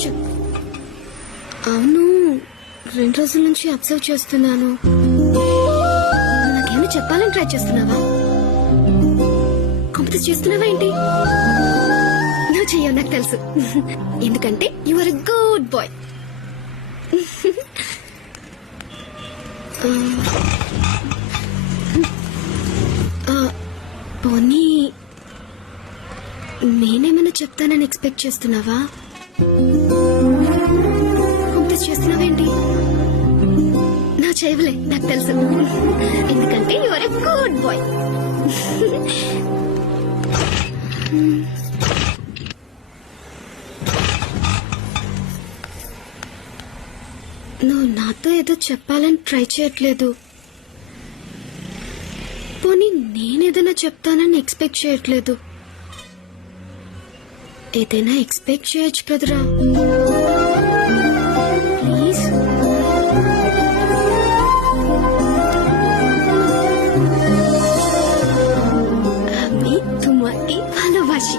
నిమిషం. అవును, 2 రోజుల నుంచి అబ్జర్వ్ చేస్తున్నాను. నాకేమైనా చెప్పాలని ట్రై చేస్తున్నావా? కాంపిటీస్ చేస్తున్నావా ఏంటి? నువ్వు చెయ్యవు నాకు తెలుసు. ఎందుకంటే you are a good boy. పోనీ నేనేమైనా చెప్తానని ఎక్స్పెక్ట్ చేస్తున్నావా? కాంపిటీస్ చేస్తున్నావేంటి? నా చేయవులే నాకు తెలుసు. ఎందుకంటే you are a good boy. నువ్వు నాతో ఏదో చెప్పాలని ట్రై చేయట్లేదు. పోనీ నేనేదైనా చెప్తానని ఎక్స్పెక్ట్ చేయట్లేదు. ఏదైనా ఎక్స్పెక్ట్ చేయొచ్చు కదరా ప్లీజ్. আমি তোমাকে ভালোবাসি.